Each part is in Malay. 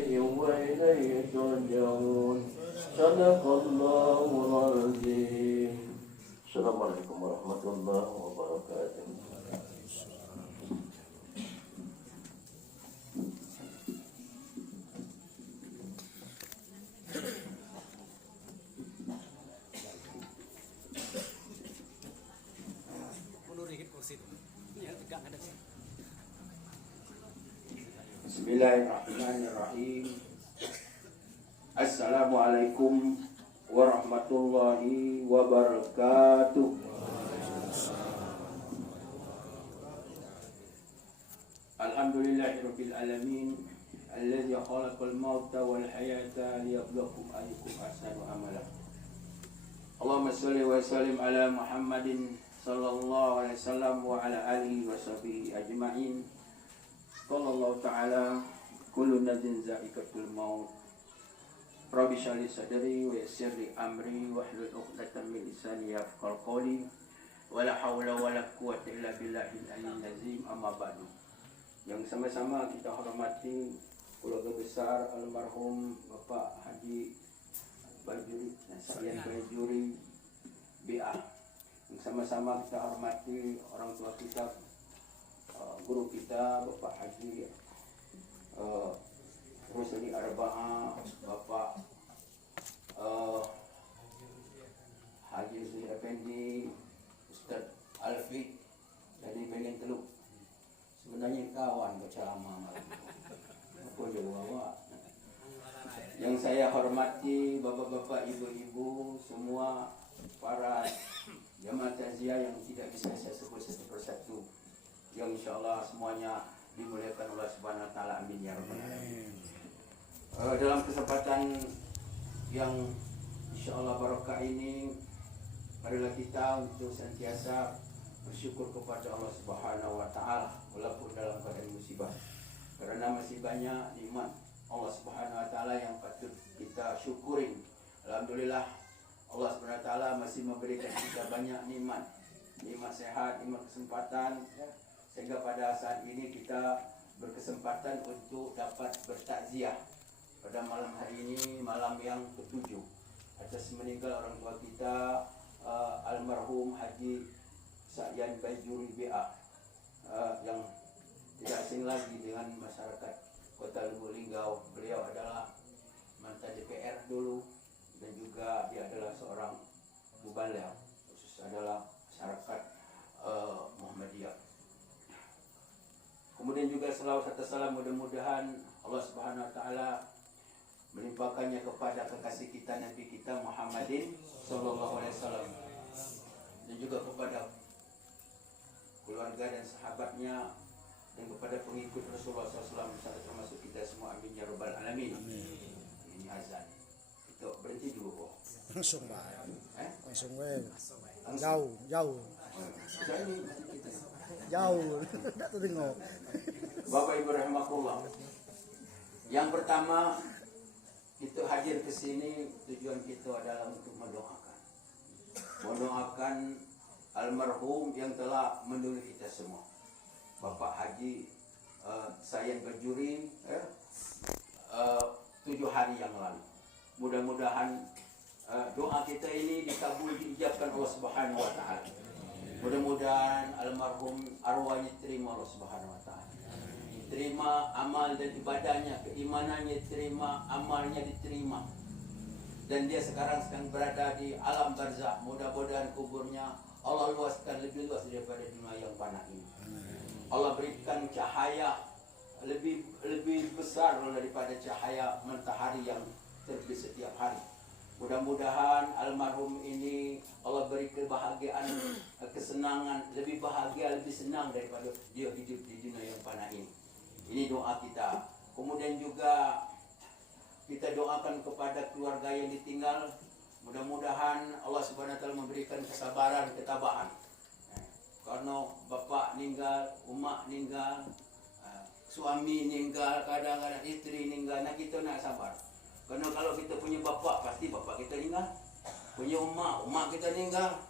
شيء وإليه ترجعون صدق الله العظيم. Assalamualaikum warahmatullahi wabarakatuh. Bismillahirrahmanirrahim. Assalamualaikum warahmatullahi wabarakatuh. Alhamdulillahirabbil alamin alladzi khalaqal mauta wal hayata liyabluwakum ayyukum ahsanu amala. Allahumma shalli wa sallim ala Muhammadin sallallahu alaihi wasallam wa ala alihi wa sahbihi ajma'in. Qala Allah ta'ala kullu nafsin za'iqatul maut. Rabbi shrah li sadri wa yassir li amri wahlul 'uqdatam min lisani yafqahu qawli. Wala haula wala quwwata illa billahil aliyyil azim. Amma ba'du. Yang sama-sama kita hormati keluarga besar almarhum Bapak Haji Bajuri Sayan Bajuri BA. Yang sama-sama kita hormati orang tua kita, guru kita Bapak Haji Rusli Arba'ah, Bapak Haji Rusli Effendi, Ustaz Alfi dari Bengeng Teluk. Sebenarnya kawan berceramah malam aku juga. Yang saya hormati bapak-bapak, ibu-ibu, semua para jamaah takziah yang tidak bisa saya sebut satu persatu, yang insyaallah semuanya dimuliakan Allah Subhanahu wa taala. Amin ya rabbal alamin. Dalam kesempatan yang insyaallah barokah ini, marilah kita untuk senantiasa bersyukur kepada Allah Subhanahu wa taala walaupun dalam keadaan musibah, karena masih banyak nikmat Allah Subhanahu wa taala yang patut kita syukurin. Alhamdulillah Allah Subhanahu wa taala masih memberikan kita banyak nikmat sehat, nikmat kesempatan, sehingga pada saat ini kita berkesempatan untuk dapat bertakziah pada malam hari ini, malam yang ke-7 atas meninggal orang tua kita, almarhum Haji Sayan Bajuri BA, yang tidak asing lagi dengan masyarakat Kota Lubuk Linggau. Beliau adalah mantan DPR dulu, dan juga dia adalah seorang mubaligh, khusus adalah masyarakat Muhammadiyah. Kemudian juga selawat serta salam mudah-mudahan Allah Subhanahu wa taala melimpahkannya kepada kekasih kita, Nabi kita Muhammadin sallallahu alaihi wasallam, dan juga kepada keluarga dan sahabatnya, dan kepada pengikut Rasulullah SAW, termasuk kita semua. Amin ya rabbal alamin. Ini azan. Itu berhenti dulu kok. Langsung Pak. Langsung weh. Jauh. Jauh. Tak terdengar. Bapak Ibu rahimakumullah. Yang pertama, itu hadir ke sini tujuan kita adalah untuk mendoakan almarhum yang telah mendahului kita semua, Bapak Haji Sayan Bajuri 7 hari yang lalu. Mudah-mudahan doa kita ini dikabul, diijabkan Allah Subhanahu wa taala. Mudah-mudahan almarhum arwahnya terima Allah Subhanahu wa taala. Diterima amal dan ibadahnya, keimanannya diterima, amalnya diterima. Dan dia sekarang sedang berada di alam barzakh. Mudah-mudahan kuburnya Allah luaskan lebih luas daripada dunia yang fana ini. Allah berikan cahaya lebih besar daripada cahaya matahari yang terbit setiap hari. Mudah-mudahan almarhum ini Allah beri kebahagiaan, kesenangan, lebih bahagia, lebih senang daripada dia hidup di dunia yang fana ini. Ini doa kita. Kemudian juga kita doakan kepada keluarga yang ditinggal. Mudah-mudahan Allah Subhanahu wa taala memberikan kesabaran, ketabahan. Karena bapak meninggal, umak meninggal, suami meninggal, kadang-kadang istri meninggal, nah kita nak sabar. Karena kalau kita punya bapak, pasti bapak kita meninggal. Punya umak kita meninggal.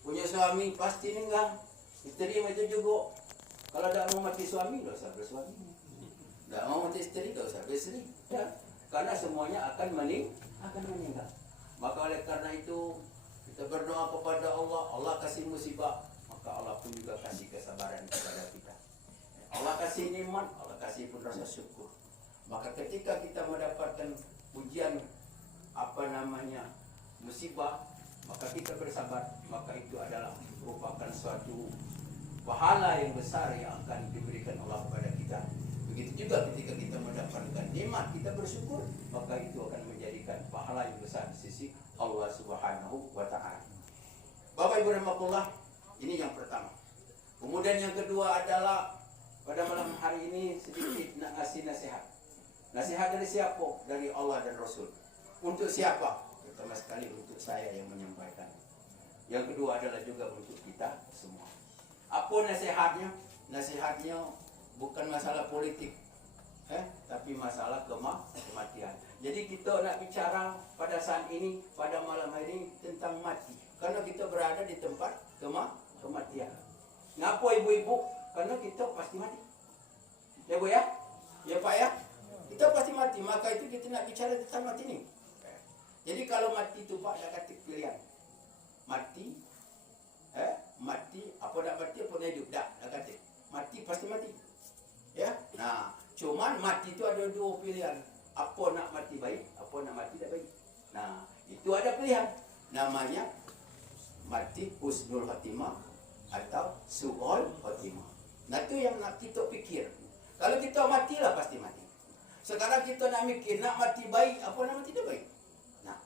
Punya suami, pasti meninggal. Istri macam juga. Kalau tak mau mati suami, tak usah bersuami. Tak mau mati istri, tak usah beristri. karena semuanya akan meninggal. Maka oleh karena itu kita berdoa kepada Allah, Allah kasih musibah, maka Allah pun juga kasih kesabaran kepada kita. Allah kasih nikmat, Allah kasih pun rasa syukur. Maka ketika kita mendapatkan ujian musibah, maka kita bersabar, maka itu adalah merupakan suatu pahala yang besar yang akan diberikan Allah kepada kita. Begitu juga ketika kita mendapatkan nikmat, kita bersyukur, maka itu akan menjadikan pahala yang besar di sisi Allah Subhanahu wa Ta'ala. Bapak Ibu rahimakumullah, ini yang pertama. Kemudian yang kedua adalah pada malam hari ini sedikit nak ngasih nasihat. Nasihat dari siapa? Dari Allah dan Rasul. Untuk siapa? Pertama sekali untuk saya yang menyampaikan. Yang kedua adalah juga untuk kita semua. Apa nasihatnya? Nasihatnya bukan masalah politik, tapi masalah kematian. Jadi kita nak bicara pada saat ini, pada malam hari ini tentang mati. Karena kita berada di tempat kematian. Ngapa ibu-ibu? Karena kita pasti mati. Ya Bu ya? Ya Pak ya? Kita pasti mati. Maka itu kita nak bicara tentang mati ini. Jadi kalau mati itu Pak, ada kata pilihan. Mati, mati, apa nak mati, apa nak hidup. Dah kata. Mati pasti mati. Ya, nah, cuman mati itu ada dua pilihan. Apa nak mati baik, apa nak mati tak baik. Nah, itu ada pilihan. Namanya mati husnul khatimah atau su'ul khatimah. Nah, itu yang nak kita fikir. Kalau kita matilah pasti mati. Sekarang kita nak mikir nak mati baik, apa nak mati tak baik. Nah,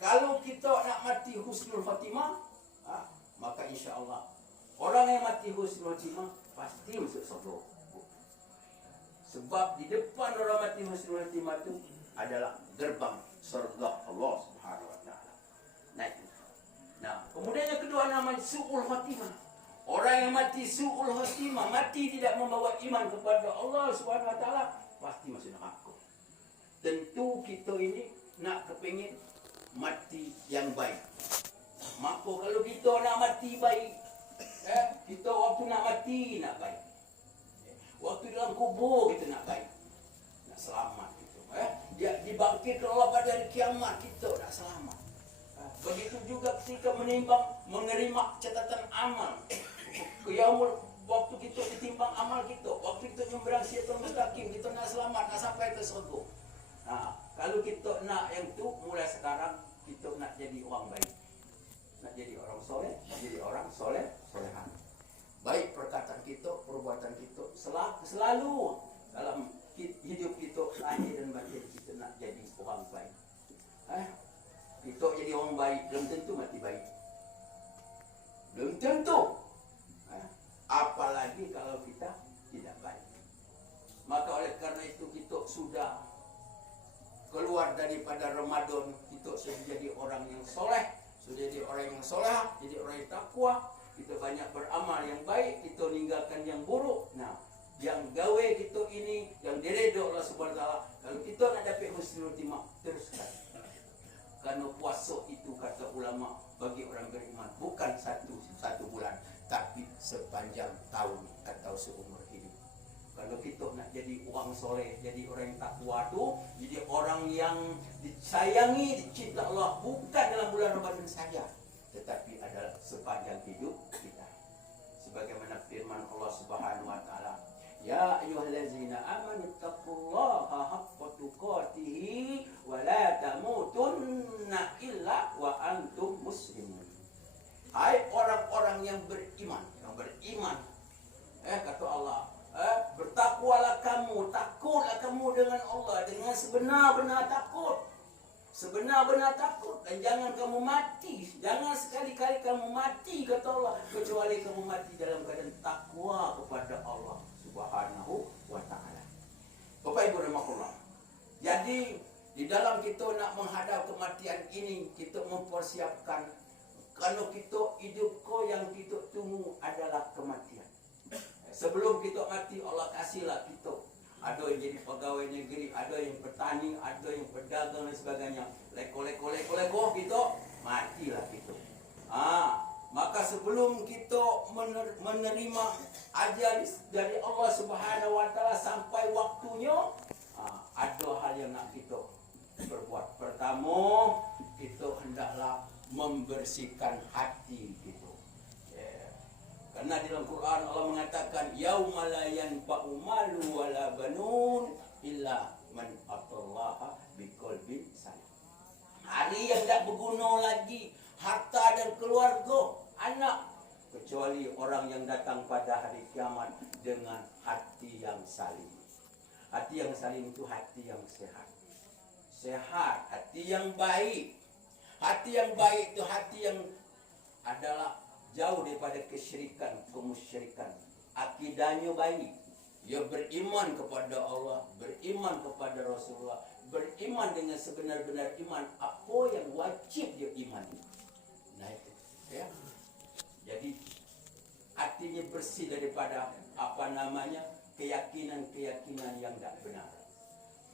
kalau kita nak mati husnul khatimah, maka insya Allah orang yang mati husnul khatimah pasti masuk surga. Sebab di depan orang mati husnul khatimah itu adalah gerbang surga Allah Subhanahu wa Ta'ala. Nah, kemudian yang kedua namanya su'ul khatimah. Orang yang mati su'ul khatimah, mati tidak membawa iman kepada Allah Subhanahu wa Ta'ala, pasti masuk neraka. Tentu kita ini nak kepingin mati yang baik. Maka kalau kita nak mati baik, kita waktu nak mati nak baik. Waktu dalam kubur kita nak baik, nak selamat gitu. Dia dibangkit Allah pada hari kiamat, kita nak selamat. Begitu juga ketika menerima catatan amal. Qiyamul waktu kita ditimbang amal kita, waktu kita nyembrang siratal mustaqim, kita nak selamat, nak sampai ke surga. Nah, kalau kita nak yang tu, mulai sekarang kita nak jadi orang baik. Nak jadi orang soleh, nak jadi orang solehan. Baik perkataan kita, perbuatan kita, selalu dalam hidup kita, lahir dan batin kita nak jadi orang baik. Kita jadi orang baik, belum tentu mati baik. Belum tentu. Apalagi kalau kita tidak baik. Maka oleh karena itu kita sudah keluar daripada Ramadan, kita sudah jadi orang yang soleh, sudah jadi orang yang soleh, jadi orang yang takwa. Kita banyak beramal yang baik, kita meninggalkan yang buruk. Nah, yang gawe kita ini, yang diredha Allah Subhanahu wa Ta'ala, kalau kita nak dapat husnul khatimah, teruskan. Karena puasa itu kata ulama bagi orang beriman bukan satu bulan, tapi sepanjang tahun atau seumur hidup. Kalau kita nak jadi orang soleh, jadi orang yang takwa tu, jadi orang yang disayangi, dicinta Allah bukan dalam bulan Ramadan saja, tetapi adalah sepanjang hidup kita. Sebagaimana firman Allah Subhanahu wa Ta'ala, ya ayyuhallazina amanu taqullaha haqqa tuqatih wa la tamutunna illa wa antum muslimun. Hai orang-orang yang beriman, kata Allah, bertakwalah kamu, takutlah kamu dengan Allah dengan sebenar-benar takut. Sebenar-benar takut, dan jangan kamu mati. Jangan sekali-kali kamu mati, kata Allah, kecuali kamu mati dalam keadaan takwa kepada Allah Subhanahu wa Ta'ala. Bapak Ibu rahimakumullah. Jadi di dalam kita nak menghadap kematian ini, kita mempersiapkan. Kalau kita hidup yang kita tunggu adalah kematian. Sebelum kita mati, Allah kasihlah kita. Ada yang jadi pegawai negeri, ada yang petani, ada yang pedagang dan sebagainya. Leko kita matilah kita. Maka sebelum kita menerima ajal dari Allah Subhanahu wa Ta'ala sampai waktunya, ada mengatakan yauma la yanfa'u malu wala banun illa man atallaha biqalbin salim. Hari yang tak berguna lagi harta dan keluarga, anak, kecuali orang yang datang pada hari kiamat dengan hati yang salim. Hati yang salim itu hati yang sehat. Sehat, hati yang baik. Hati yang baik itu hati yang adalah jauh daripada kesyirikan, kemusyrikan. Akidahnya baik. Dia beriman kepada Allah, beriman kepada Rasulullah, beriman dengan sebenar-benar iman. Apa yang wajib dia imani. Nah itu, ya. Jadi hatinya bersih daripada keyakinan-keyakinan yang tak benar.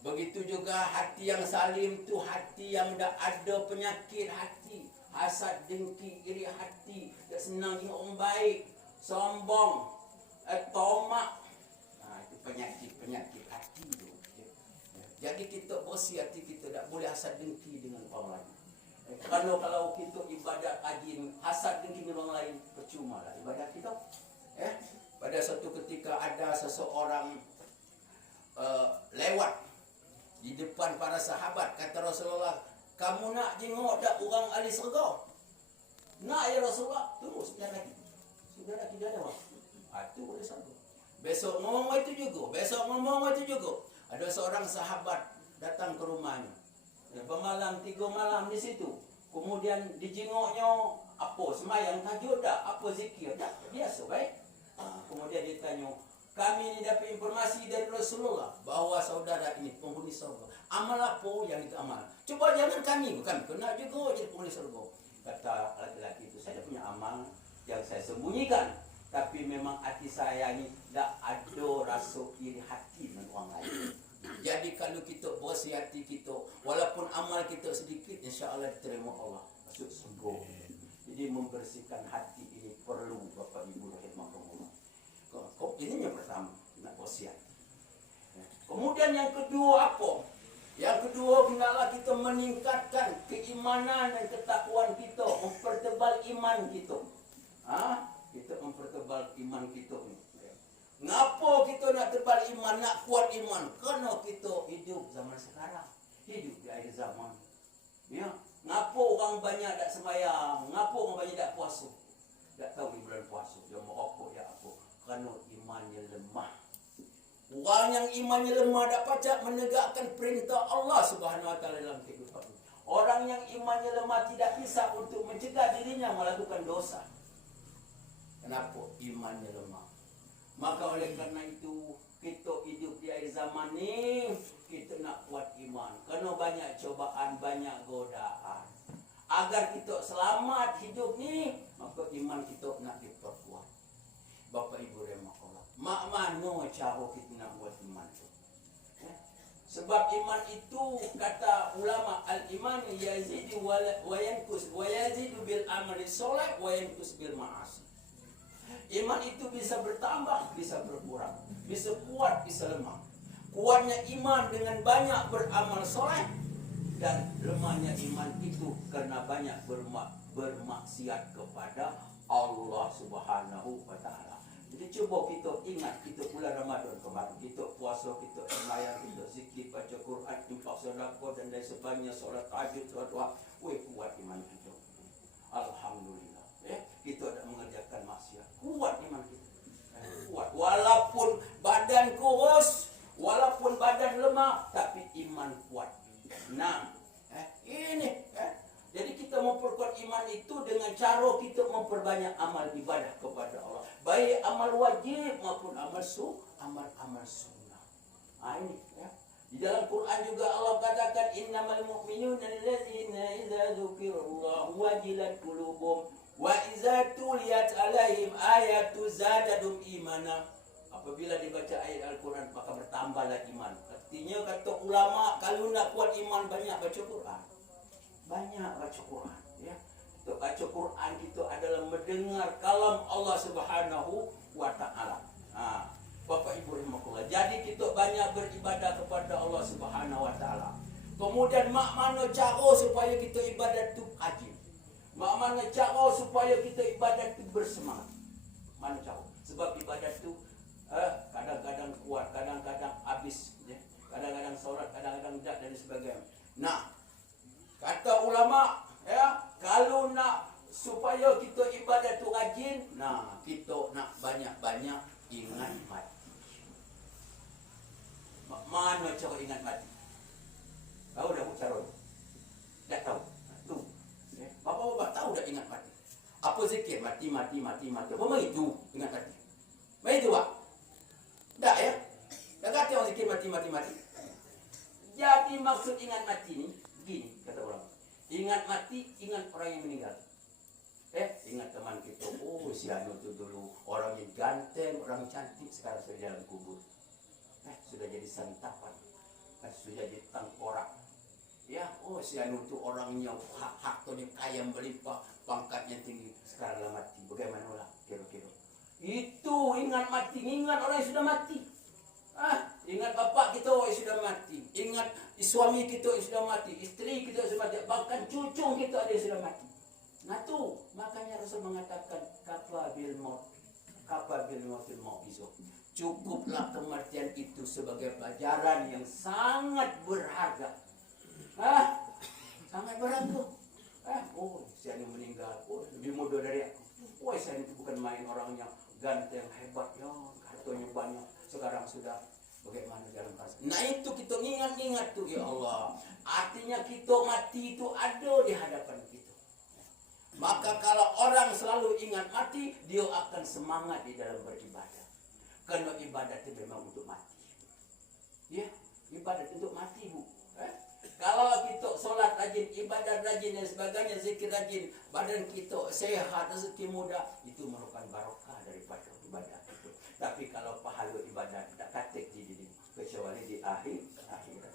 Begitu juga hati yang salim itu hati yang tak ada penyakit hati, hasad, dengki, iri hati, tak senang tengok orang baik, sombong, tomak. Nah, itu penyakit hati itu. Jadi kita bersih hati kita, tak boleh hasad dengki dengan orang lain. Kerana kalau kita ibadat haji hasad dengki dengan orang lain, percuma lah ibadat kita. Pada suatu ketika ada seseorang lewat di depan para sahabat, kata Rasulullah, kamu nak jenguk tak orang ahli syurga? Nak ya Rasulullah? Tunggu sebentar lagi dia ada waktu. Itu boleh syurga. Besok ngomong itu juga. Ada seorang sahabat datang ke rumahnya. Pemalam 3 malam di situ. Kemudian dijenguknya apa? Semayang tahajud tak? Apa zikir tak? Biasa baik. Kemudian dia tanya, kami ini dapat informasi dari Rasulullah bahawa saudara ini penghuni surga. Amal apa yang itu amal? Cuba jangan kami, bukan kena juga jadi penghuni surga. Kata laki-laki itu, saya punya amal yang saya sembunyikan. Tapi memang hati saya ini tak ada rasa iri hati dengan orang lain. Jadi kalau kita bersih hati kita, walaupun amal kita sedikit, insya-Allah diterima Allah masuk surga. Jadi membersihkan hati ini perlu Bapak Ibu rahimahumullah. Ini yang pertama, nak bersih hati. Kemudian yang kedua apa? Yang kedua, hendaklah kita meningkatkan keimanan dan ketakwaan kita, mempertebal iman kita. Kita mempertebal iman kita. Ngapa kita nak tebal iman, nak kuat iman? Kerana kita hidup zaman sekarang, hidup di akhir zaman. Ya, ngapa orang banyak tak sembahyang? Ngapa orang banyak tak puasa? Tak tahu di bulan puasa dia merokok ya apa? Kerana imannya lemah. Orang yang imannya lemah tak pacak menegakkan perintah Allah Subhanahu Wa Taala dalam kehidupan. Orang yang imannya lemah tidak bisa untuk mencegah dirinya melakukan dosa. Kenapa? Imannya lemah. Maka oleh kerana itu kita hidup di akhir zaman ni, kita nak kuat iman. Kerana banyak cobaan, banyak godaan. Agar kita selamat hidup ni, maka iman kita nak diperkuat. Bapak Ibu rahimahullah, mak mana cara kita nak buat iman tu? Sebab iman itu kata ulama al-iman yazidu wa yanqus wa yazidu bil amali soleh wa yanqus bil ma'asi. Iman itu bisa bertambah, bisa berkurang, bisa kuat, bisa lemah. Kuatnya iman dengan banyak beramal soleh, dan lemahnya iman itu karena banyak bermaksiat kepada Allah Subhanahu Wa Taala. Jadi cuba kita ingat, kita bulan Ramadan kemarin, kita puasa, kita sembahyang, kita zikir, baca Quran, infak sedekah dan lain sebagainya, solat tahajud, solat duha. Kuat iman kita. Alhamdulillah. Kita tak mengerjakan maksiat. Kuat iman kita. Kuat. Walaupun badan kurus, walaupun badan lemah, tapi iman kuat. Nah, ini. Jadi kita memperkuat iman itu dengan cara kita memperbanyak amal ibadah kepada Allah. Baik amal wajib maupun amal sunnah. Ini ya. Di dalam Quran juga Allah katakan innamal mu'minuna allazina idza dzukirallahu wajilat qulubuhum wa idza tuliyat alaihim ayatu zadadum imana. Apabila dibaca ayat Al-Quran maka bertambahlah iman. Artinya kata ulama, kalau nak kuat iman banyak baca Quran. Banyak baca Quran, ya. Untuk baca Quran kita adalah mendengar kalam Allah Subhanahu Wa Taala. Bapak Ibu rahimahullah. Jadi kita banyak beribadah kepada Allah Subhanahu Wa Taala. Kemudian mak mana cara supaya kita ibadat tu rajin? Mak mana cara supaya kita ibadat tu bersemangat? Mana cara? Sebab ibadat tu kadang-kadang kuat, kadang-kadang habis, ya. Kadang-kadang solat, kadang-kadang tak dan sebagainya. Nah, kata ulama, ya, kalau nak supaya kita ibadat tu rajin, nah kita nak banyak-banyak ingat mati. Mana cara ingat mati? Tahu dah cara? Tak tahu. Tu. Ya. Bapak-bapak tahu dah ingat mati. Apa zikir? Mati. Apa itu ingat mati? Mai itu, Pak? Tak ya? Tak kata orang zikir mati. Jadi maksud ingat mati ni, begini kata orang. Ingat mati, ingat orang yang meninggal. Ingat teman kita. Oh, si Anu tu dulu orangnya ganteng, orang cantik, sekarang sudah dalam kubur. Sudah jadi santapan. Sudah jadi tengkorak. Ya, oh si Anu tu orangnya hartanya kaya berlimpah, pangkatnya tinggi, sekarang dah mati. Bagaimana lah kira-kira? Itu ingat mati, ingat orang yang sudah mati. Ingat bapak kita yang sudah mati, ingat suami kita yang sudah mati, isteri kita yang sudah mati, bahkan cucu kita ada yang sudah mati. Nah tu, makanya Rasul mengatakan kafabil maut iso. Cukuplah kematian itu sebagai pelajaran yang sangat berharga. Sangat berharga. Oh, saya ini meninggal. Oh, lebih muda dari aku. Oh, saya itu bukan main orangnya ganteng, hebat, ya, hartanya banyak. Sekarang sudah bagaimana dalam kasih. Nah itu kita ingat-ingat tuh, ya Allah. Artinya kita mati itu ada di hadapan kita. Maka kalau orang selalu ingat mati, dia akan semangat di dalam beribadah. Karena ibadat itu memang untuk mati. Ya, ibadat untuk mati, Bu. Kalau kita solat rajin, ibadat rajin dan sebagainya, zikir rajin, badan kita sehat, rezeki muda, itu merupakan barokah daripada ibadat itu. Tapi kalau pahala ibadat tak katik di diri, kecuali di akhirat.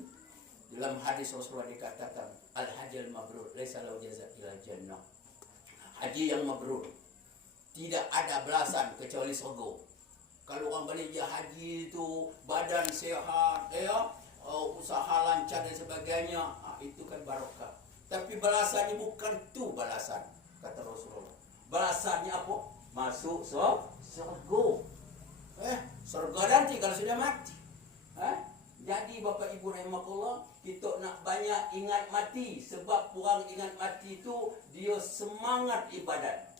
Dalam hadis Rasulullah dikatakan, al-hajjal mabrur laisa lahu jazaa illa jannah. Haji yang mabrur tidak ada balasan kecuali surga. Kalau orang balik haji itu badan sehat, ya, usaha lancar dan sebagainya, itu kan barokah. Tapi balasannya bukan tu balasan, kata Rasulullah. Balasannya apa? Masuk surga. Surga nanti kalau sudah mati. Jadi Bapak Ibu rahimakumullah, kita nak banyak ingat mati. Sebab orang ingat mati itu dia semangat ibadat.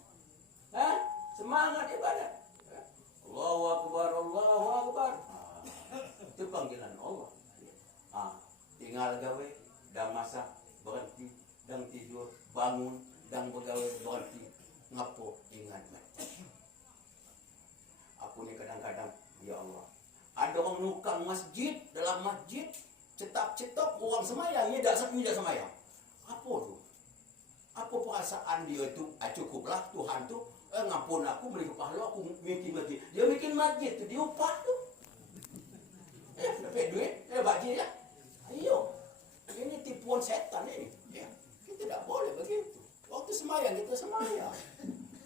Semangat ibadat. Allahu Akbar, Allahu Akbar. Itu panggilan Allah. Tinggal gawe, dan masak, berhenti, dan tidur, bangun, dan bergawe, berhenti. Ngapo ingat mati. Aku ni kadang-kadang, ya Allah, ada orang nukang masjid, dalam masjid, cetak-cetak orang semayang, dia tak semayang. Apa tu? Apa perasaan dia tu? Cukuplah Tuhan tu, ngapun aku beri pahala, aku bikin masjid. Dia bikin masjid tu, dia upah tu. Dapat duit, bagi dia. Ayo, ini tipuan setan ini. Ya, kita tak boleh begitu. Waktu semayang kita semayang.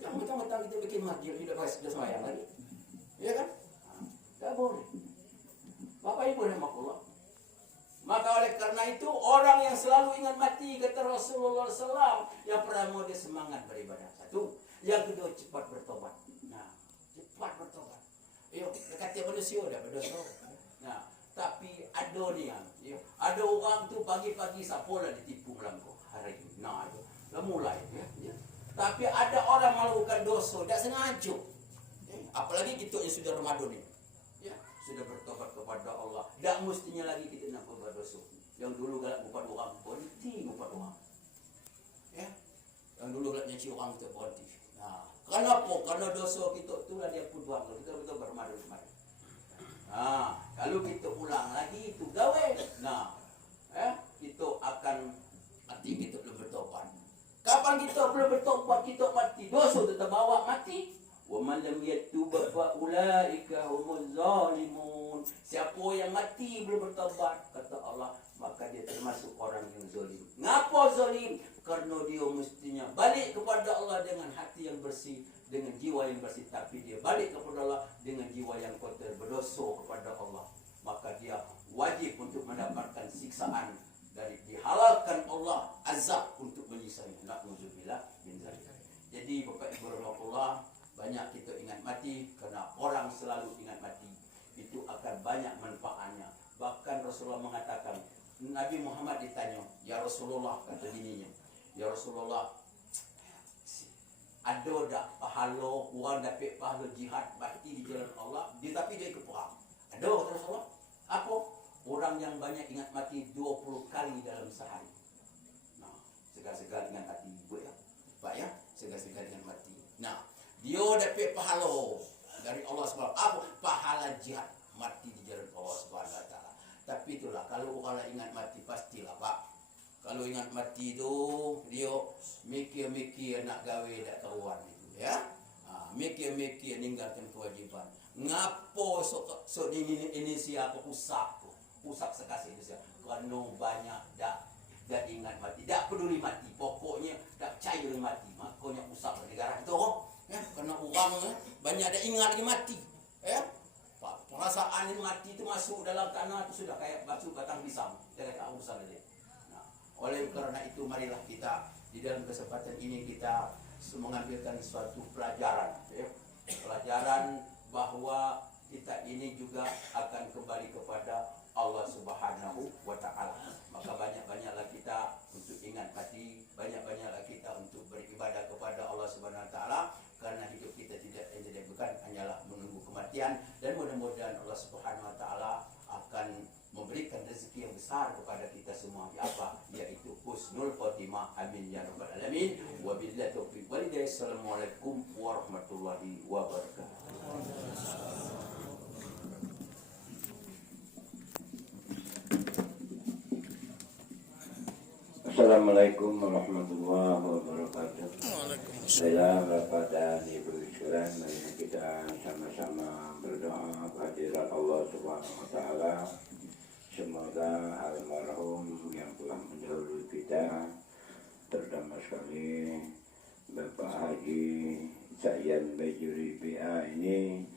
Yang mentang-mentang kita bikin masjid, kita semayang lagi. Ya kan? Tak boleh. Bapak Ibu rahimakumullah. Maka oleh karena itu orang yang selalu ingat mati, kata Rasulullah SAW, yang pertama dia semangat beribadah. Satu. Yang kedua cepat bertobat. Nah, cepat bertobat. Kata manusia dah berdosa. Nah, tapi ada ni ya, ada orang tu pagi-pagi sapolah ditipu melangkau hari ini. Nah, dah mulai ya. Tapi ada orang melakukan dosa tak sengaja. Apalagi kita yang sudah Ramadan ni. Ya, sudah bertobat kepada Allah. Tak mestinya lagi kita nak berbuat dosa. Yang dulu galak buat orang, berhenti buat orang. Ya. Yang dulu galak nyaci orang kita berhenti. Nah, kenapa? Karena dosa kita itulah dia pun buang. Kita betul bermadu kemarin. Kalau kita ulang lagi itu gawe. Nah, kita akan mati, kita belum bertobat. Kapan kita belum bertobat, kita mati. Dosa tetap bawa mati. Wa man lam yatub fa ulaika humuz zalimun. Siapa yang mati belum bertobat, kata Allah, maka dia termasuk orang yang zalim. Ngapa zalim? Karena dia mestinya balik kepada Allah dengan hati yang bersih, dengan jiwa yang bersih, tapi dia balik kepada Allah dengan jiwa yang kotor, berdosa kepada Allah. Maka dia wajib untuk mendapatkan siksaan dari dihalalkan Allah azab untuk menyisainya. Na'udzubillah min dzalik. Jadi Bapak Ibu rahimakumullah, banyak kita ingat mati kerana orang Rasulullah mengatakan, Nabi Muhammad ditanya, ya Rasulullah, kata bininya, ya Rasulullah, ada tak pahala orang dapat pahala jihad mati di jalan Allah tapi dia ikut perang? Ada, kata Rasulullah. Apa? Orang yang banyak ingat mati 20 kali dalam sehari. Nah, segar-segar dengan hati ibu ya, Pak ya, segar-segar dengan mati. Nah, dia dapat pahala dari Allah SWT. Apa? Pahala jihad mati di jalan Allah SWT. Tapi itulah, kalau orang ingat mati pastilah Pak. Kalau ingat mati itu dia mikir-mikir nak gawe dak karuan itu ya. Mikir-mikir ninggalkan kewajiban. Ngapo sok ini siapa usak sekasih Indonesia. Kerana banyak dak ingat mati, dak peduli mati. Pokoknya dak percaya dengan mati. Makanya usak negara itu ya, kerana orang banyak dak ingat lagi mati. Ya. Perasaan mati itu masuk dalam tanah itu sudah kayak batu batang pisang. Dia kata urusan dia. Oleh karena itu marilah kita di dalam kesempatan ini kita mengambilkan suatu pelajaran ya. Pelajaran bahwa kita ini juga akan kembali kepada Allah Subhanahu wa Ta'ala. Maka banyak-banyaklah kita untuk ingat mati, banyak-banyaklah kita untuk beribadah kepada Allah Subhanahu wa Ta'ala, karena hidup kita tidak bukan hanyalah menunggu kematian. Dan mudah-mudahan Allah Subhanahu wa Ta'ala akan memberikan rezeki yang besar kepada kita semua, apa? Yaitu husnul khotimah. Amin ya rabbal alamin. Wabillahi taufiq wal hidayah. Assalamualaikum warahmatullahi wabarakatuh. Assalamualaikum warahmatullahi wabarakatuh. Saya Bapak dan Ibu sekalian, mari kita sama-sama berdoa kehadirat Allah Subhanahu wa Ta'ala. Semoga almarhum yang telah mendahului kita, terutama sekali Bapak Haji Sa'yan Bajuri BA ini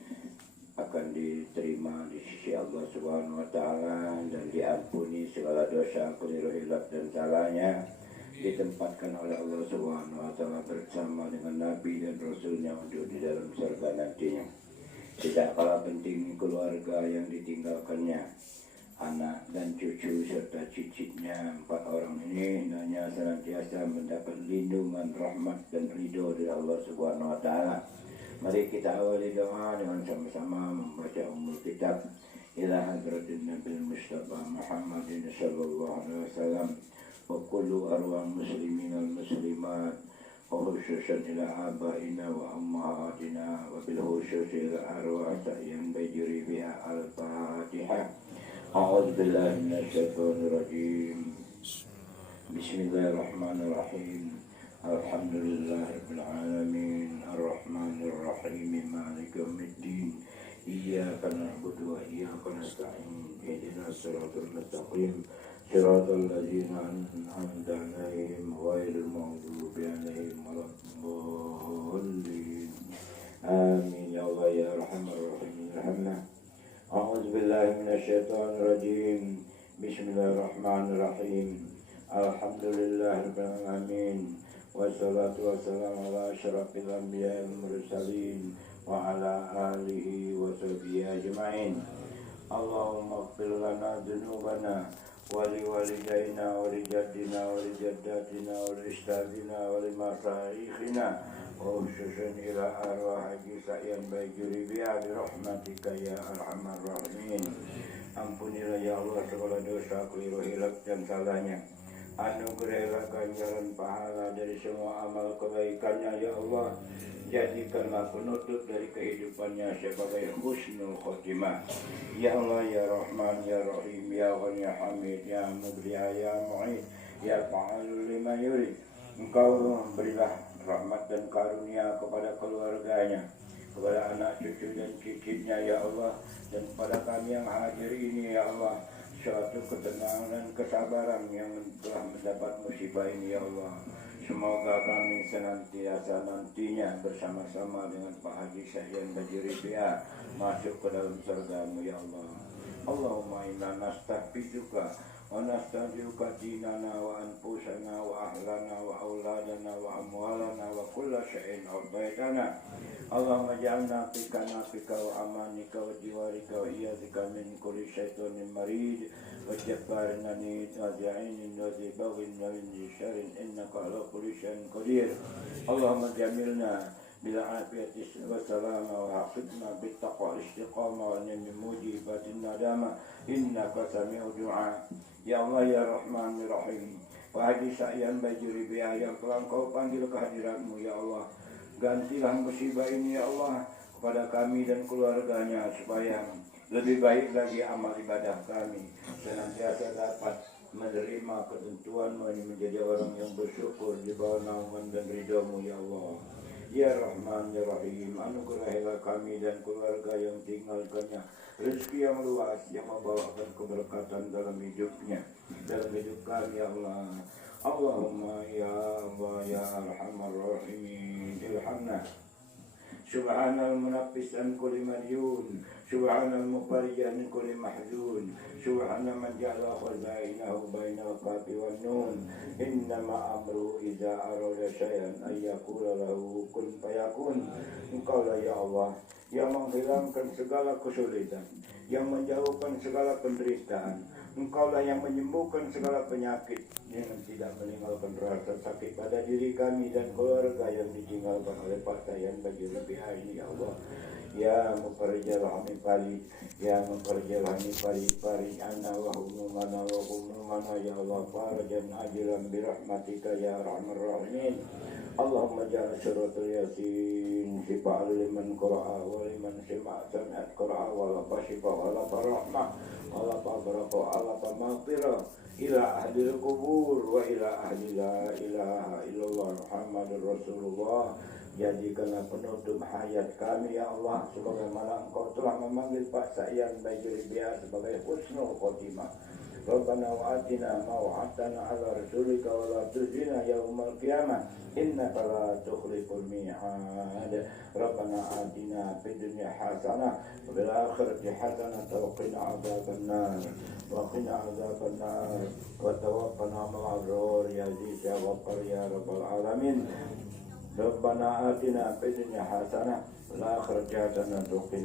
akan diterima di sisi Allah Subhanahu wa Ta'ala dan diampuni segala dosa, keliru, hilaf dan salahnya, ditempatkan oleh Allah Subhanahu wa Ta'ala bersama dengan Nabi dan Rasulnya untuk di dalam surga nantinya. Tidak kalah penting keluarga yang ditinggalkannya, anak dan cucu serta cicitnya. 4 orang ini hendaknya senantiasa mendapat lindungan, rahmat dan ridho dari Allah Subhanahu wa Ta'ala. Mari kita awali doa dengan sama-sama membaca Ummul Kitab ila hadratin Nabi Mustafa Muhammadin sallallahu alaihi wasallam wa kullu arwah muslimin wal muslimat, wa khususan ila abaina wa ummahatina, wa bil khusus ila arwah Sa'yan Bajuri biha al-Fatihah. A'udzu billahi minasyaitonir rajim. Bismillahirrahmanirrahim. Alhamdulillahirabbil alamin, arrahmanir rahim, maliki yaumiddin. Iyyaka na'budu wa iyyaka nasta'in. Ihdinas siratal mustaqim. Siratal ladzina an'amta 'alaihim ghairil maghdubi 'alaihim waladdallin. Amin ya Allah ya arhamar rahimin. Alhamdulillah. A'udzu billahi minasyaitonir rajim. Bismillahirrahmanirrahim. Alhamdulillahirabbil alamin. Wassalatu wassalamu ala asyrafil anbiya'i wal mursalin wa ala alihi wa sahbihi ajma'in. Allahumma ighfir lana dzunubana wa li walidayna wa li jaddina wa li jaddatina wa li ustadzina wa li masyayikhina wa khususan ila arwah Haji Sa'yan Bajuri biha bi rahmatika ya arhamar rahimin. Ampunilah ya Allah segala dosa, keliru, hilaf dan salahnya. Anugerahilah ganjaran pahala dari semua amal kebaikannya ya Allah. Jadikanlah penutup dari kehidupannya sebagai husnul khotimah. Ya Allah ya Rahman ya Rahim ya Ghani ya Hamid ya Mughniya ya Mu'id ya Fa'alul lima yurid. Engkau berilah rahmat dan karunia kepada keluarganya, kepada anak cucu dan cicitnya ya Allah, dan kepada kami yang hadir ini ya Allah, suatu ketenangan dan kesabaran yang telah mendapat musibah ini ya Allah. Semoga kami senantiasa nantinya bersama-sama dengan Pak Haji Sa'yan Bajuri BA masuk ke dalam surga-Mu ya Allah. Allahumma inna nastaghfiruka wa ونستودعك ديننا وأنفسنا وأهلنا وأولادنا وأموالنا وكل شيء أعطيتنا اللهم اجعلنا في كنافك وأمانك وجوارك وإياذك من كل شيطان مريد وجبار عنيد وزعين وذي بغي ومن شر إنك على كل شيء قدير اللهم جملنا بالعافية والسلامة وحفظنا بالتقوى والاستقامة ومن موجبات الندامة إنك سميع دعاء يا الله يا رحمن يا رحيم wahai sayan bajuri biaya yang telah kau panggil kehadiratmu ya Allah gantilah musibah ini ya Allah kepada kami dan keluarganya supaya lebih baik lagi amal ibadah kami senantiasa dapat menerima ketentuan-Mu menjadi orang yang bersyukur di bawah naungan dan ridha-Mu ya Allah. Ya Rahman, Ya Rahim, anugerahilah kami dan keluarga yang tinggalkannya rezeki yang luas yang membawakan keberkatan dalam hidupnya, dalam hidup kami ya Allah. Allahumma ya Allah ya Arhamar Rahimin, irhamna. Subhanal munaffis an kulli madyun, subhanal mufarrij an kulli mahzun, subhana man ja'ala khazainahu bainal qafi wan nun. Innama amru idza arada syai'an ay yaqula lahu kun fayakun. Engkaulah ya Allah yang menghilangkan segala kesulitan, yang menjauhkan segala penderitaan. Engkaulah yang menyembuhkan segala penyakit dengan tidak meninggalkan rasa sakit pada diri kami dan keluarga yang ditinggalkan oleh pakaian bagi lebihah ini ya Allah. Ya mufarrijal hamifali, ya mufarrijal hamifali, farij anna wa humumana wa humumana ya Allah, farajan ajilan birahmatika ya Rahman Rahimin. Allahumma ja'al suratul yasin shifa'an liman qara'a wa liman sami'at qara'a wa la fashifa wa la farahmah wa la fabraka wa la maghfirah ila ahlil kubur wa ila ahli la ilaha illallah Muhammadur Rasulullah. Jadikanlah penutup hayat kami ya Allah sebagaimana Engkau telah memanggil Pak Sa'yan Bajuri Biar sebagai husnul khotimah. Rabbana wa atina ma wa'adtana ala rasulika wa la tuzina yaumal qiyamah innaka la tukhliful mi'ad. Rabbana atina fid dunya hasanah wa fil akhirati hasanah wa qina adzabannar wa qina adzabannar wa tawaffana ma'al abrar ya aziz ya ghaffar ya rabbal alamin. Rabbana atina fid dunya hasanah wa fil akhirati hasanah wa qina